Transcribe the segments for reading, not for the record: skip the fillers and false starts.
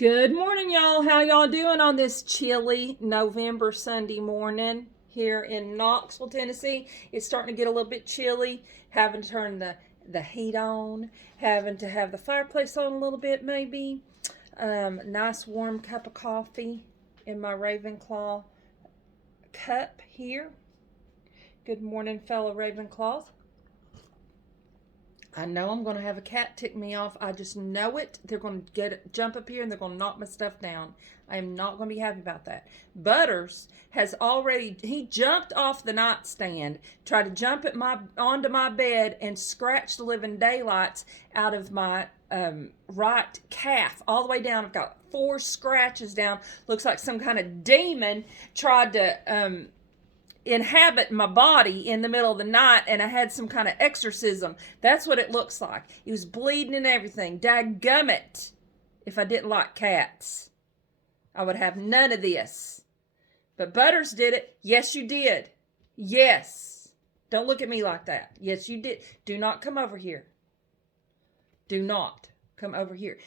Good morning, y'all. How y'all doing on this chilly November Sunday morning here in Knoxville, Tennessee? It's starting to get a little bit chilly. Having to turn the heat on, having to have the fireplace on a little bit, maybe. Nice warm cup of coffee in my Ravenclaw cup here. Good morning, fellow Ravenclaws. I know I'm going to have a cat tick me off. I just know it. They're going to jump up here and they're going to knock my stuff down. I am not going to be happy about that. Butters has already, he jumped off the nightstand, tried to jump onto my bed and scratch the living daylights out of my right calf all the way down. I've got 4 scratches down. Looks like some kind of demon tried to inhabit my body in the middle of the night, and I had some kind of exorcism. That's what it looks like. He was bleeding and everything. Dadgummit. If I didn't like cats, I would have none of this. But Butters did it. Yes, you did. Yes. Don't look at me like that. Yes, you did. Do not come over here. Do not come over here.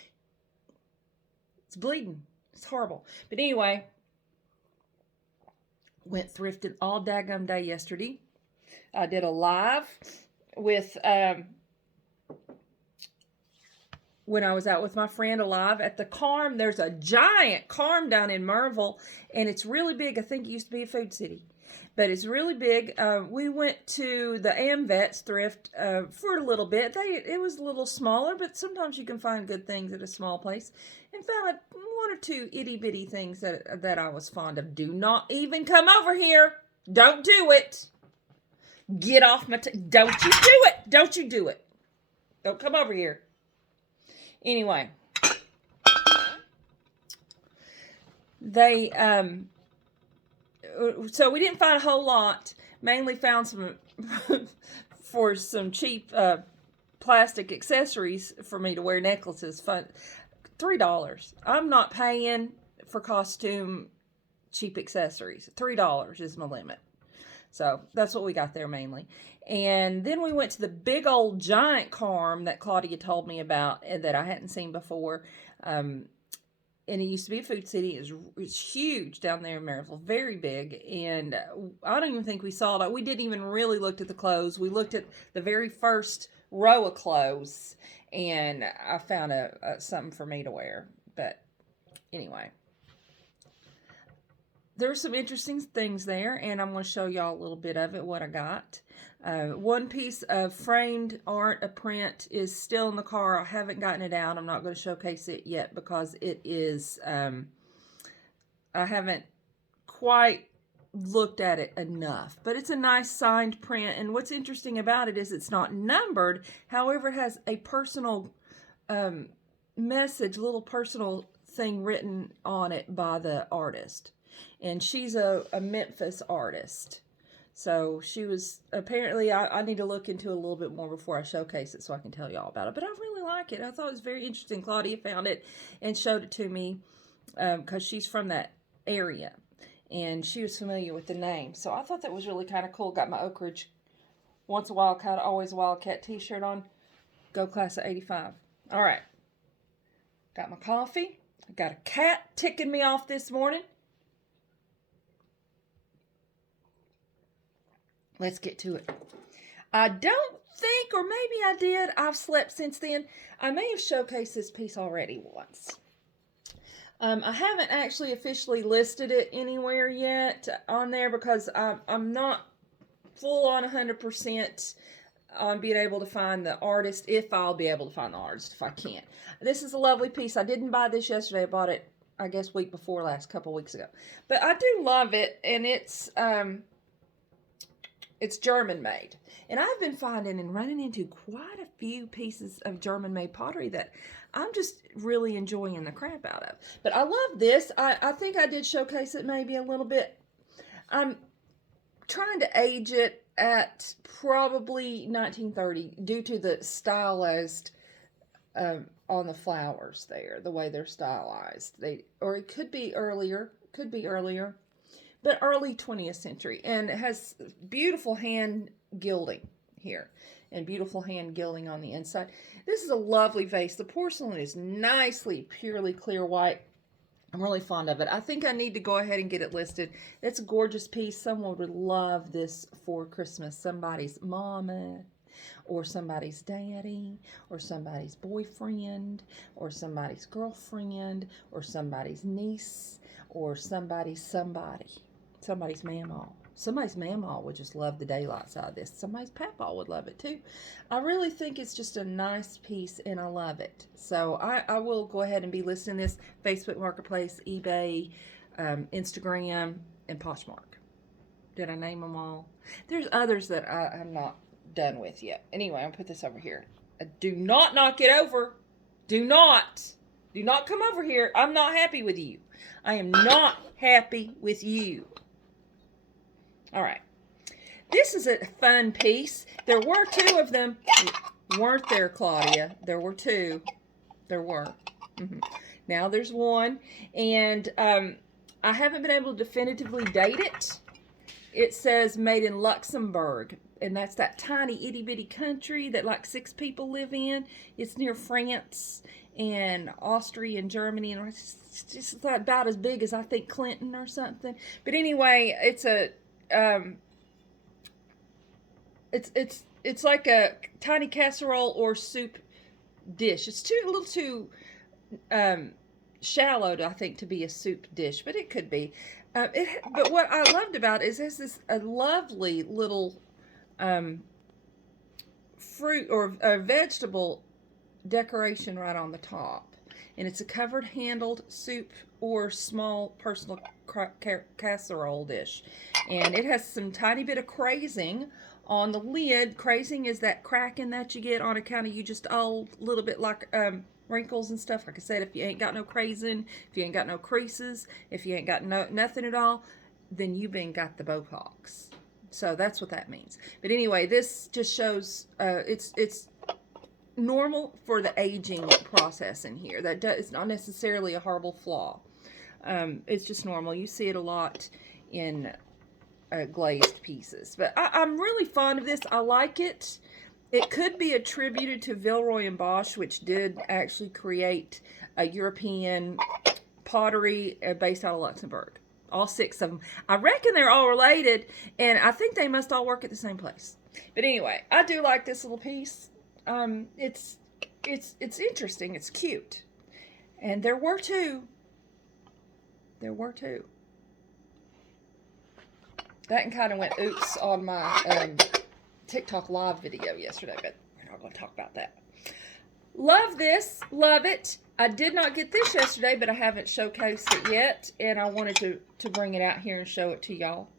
It's bleeding. It's horrible. But anyway, went thrifting all daggum day yesterday. I did a live with when I was out with my friend, alive at the Carm. There's a giant Carm down in Merville, and it's really big. I think it used to be a food city, but it's really big. We went to the AmVets thrift for a little bit. It was a little smaller, but sometimes you can find good things at a small place, and found 1 or 2 itty bitty things that I was fond of. Do not even come over here. Don't do it. Get off my don't you do it. Don't you do it. Don't come over here. Anyway, they so we didn't find a whole lot. Mainly found some for some cheap plastic accessories for me to wear, necklaces. Fun, $3. I'm not paying for costume cheap accessories. $3 is my limit. So that's what we got there mainly. And then we went to the big old giant Carm that Claudia told me about and that I hadn't seen before. And it used to be a food city. It's huge down there in Maryville, very big. And I don't even think we saw it. We didn't even really look at the clothes. We looked at the very first row of clothes, and I found something for me to wear. But anyway, there's some interesting things there, and I'm going to show y'all a little bit of it, what I got. One piece of framed art, a print, is still in the car. I haven't gotten it out. I'm not going to showcase it yet because it is, I haven't quite looked at it enough. But it's a nice signed print, and what's interesting about it is it's not numbered. However, it has a personal message, little personal thing written on it by the artist. And she's a Memphis artist. So she was, apparently, I need to look into it a little bit more before I showcase it so I can tell y'all about it. But I really like it. I thought it was very interesting. Claudia found it and showed it to me because she's from that area. And she was familiar with the name. So I thought that was really kind of cool. Got my Oak Ridge Once a Wildcat, Always a Wildcat t-shirt on. Go Class of 85. All right. Got my coffee. I got a cat ticking me off this morning. Let's get to it. I don't think, or maybe I did, I've slept since then. I may have showcased this piece already once. I haven't actually officially listed it anywhere yet on there because I'm not full on 100% on being able to find the artist, if I'll be able to find the artist, if I can't. This is a lovely piece. I didn't buy this yesterday. I bought it, I guess, week before last, couple weeks ago. But I do love it, and it's German made. And I've been finding and running into quite a few pieces of German made pottery that I'm just really enjoying the crap out of. But I love this. I think I did showcase it maybe a little bit. I'm trying to age it at probably 1930 due to the stylized on the flowers there, the way they're stylized. Or it could be earlier. But early 20th century, and it has beautiful hand gilding here. and beautiful hand gilding on the inside. This is a lovely vase. The porcelain is nicely, purely clear white. I'm really fond of it. I think I need to go ahead and get it listed. It's a gorgeous piece. Someone would love this for Christmas. Somebody's mama, or somebody's daddy, or somebody's boyfriend, or somebody's girlfriend, or somebody's niece, or somebody's mamaw. Somebody's mamaw would just love the daylights out of this. Somebody's papaw would love it too. I really think it's just a nice piece, and I love it. So I will go ahead and be listing this Facebook Marketplace, eBay, Instagram, and Poshmark. Did I name them all? There's others that I'm not done with yet. Anyway, I'll put this over here. Do not knock it over. Do not come over here. I'm not happy with you. I am not happy with you. All right. This is a fun piece. There were two of them. Weren't there, Claudia? There were two. There were. Now there's one. And I haven't been able to definitively date it. It says made in Luxembourg. And that's that tiny itty bitty country that like 6 people live in. It's near France and Austria and Germany. And it's just about as big as I think Clinton or something. But anyway, it's a... it's like a tiny casserole or soup dish. It's a little too shallow, I think, to be a soup dish, but it could be. But what I loved about it is there's this a lovely little fruit or vegetable decoration right on the top. And it's a covered handled soup or small personal casserole dish. And it has some tiny bit of crazing on the lid. Crazing is that cracking that you get on account of you just a little bit like wrinkles and stuff. Like I said, if you ain't got no crazing, if you ain't got no creases, if you ain't got nothing at all, then you been got the Botox. So that's what that means. But anyway, this just shows it's normal for the aging process in here. It's not necessarily a horrible flaw. It's just normal. You see it a lot in glazed pieces. But I'm really fond of this. I like it. It could be attributed to Villeroy and Bosch, which did actually create a European pottery based out of Luxembourg. All 6 of them. I reckon they're all related, and I think they must all work at the same place. But anyway, I do like this little piece. It's interesting. It's cute. And there were two. That kind of went oops on my TikTok live video yesterday, but we're not going to talk about that. Love this. Love it. I did not get this yesterday, but I haven't showcased it yet, and I wanted to bring it out here and show it to y'all.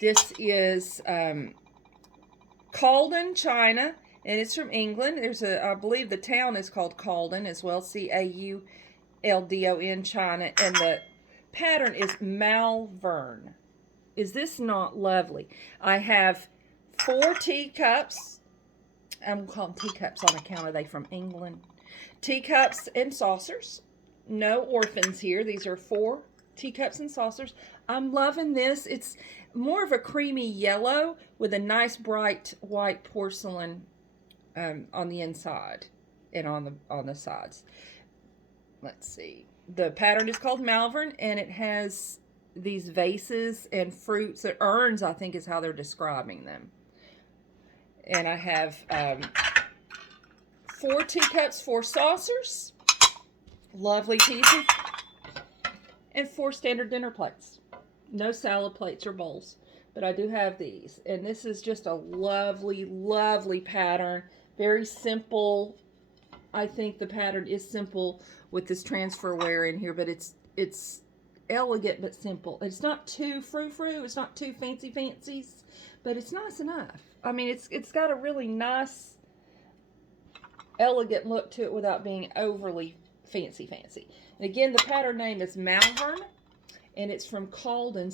This is Cauldon, China, and it's from England. I believe the town is called Cauldon as well, Cauldon, China, and the pattern is Malvern. Is this not lovely? I have 4 teacups. I'm going to call them teacups on account of they from England. Teacups and saucers. No orphans here. These are 4 teacups and saucers. I'm loving this. It's more of a creamy yellow with a nice bright white porcelain on the inside and on the sides. Let's see. The pattern is called Malvern, and it has these vases and fruits. Urns, I think, is how they're describing them. And I have 4 teacups, 4 saucers, lovely pieces, and 4 standard dinner plates. No salad plates or bowls, but I do have these. And this is just a lovely, lovely pattern. Very simple. I think the pattern is simple with this transfer wear in here, but it's elegant but simple. It's not too frou-frou. It's not too fancy-fancies, but it's nice enough. I mean, it's got a really nice, elegant look to it without being overly fancy. And again, the pattern name is Malvern, and it's from Cauldon,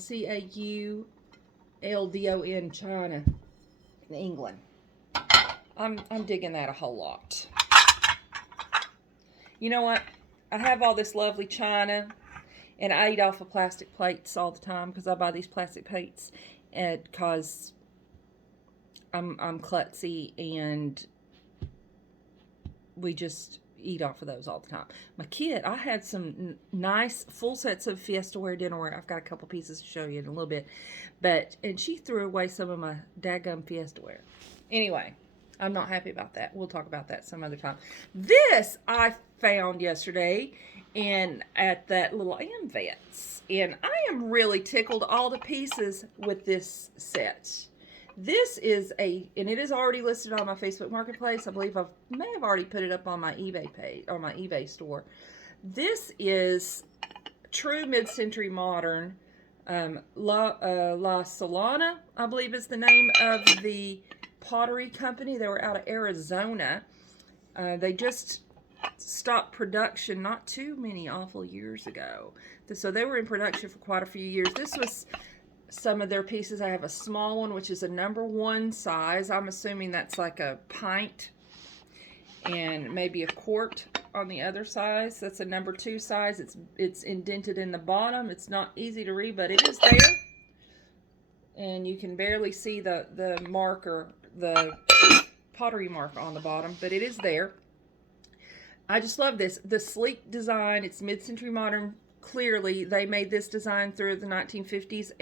Cauldon, China, in England. I'm digging that a whole lot. You know what? I have all this lovely china, and I eat off of plastic plates all the time because I buy these plastic plates, and because I'm klutzy, and we just eat off of those all the time. My kid, I had some nice full sets of Fiestaware dinnerware. I've got a couple pieces to show you in a little bit, and she threw away some of my daggum Fiestaware. Anyway, I'm not happy about that. We'll talk about that some other time. This I found yesterday at that little Amvets, and I am really tickled all the pieces with this set. This is and it is already listed on my Facebook Marketplace. I believe I may have already put it up on my eBay page or my eBay store. This is true mid-century modern. La Solana, I believe, is the name of the pottery company. They were out of Arizona. They just stopped production not too many awful years ago. So they were in production for quite a few years. This was some of their pieces. I have a small one, which is a number 1 size. I'm assuming that's like a pint, and maybe a quart on the other size. That's a number 2 size. It's indented in the bottom. It's not easy to read, but it is there. And you can barely see the marker, the pottery mark on the bottom, but it is there. I just love this. The sleek design. It's mid-century modern. Clearly, they made this design through the 1950s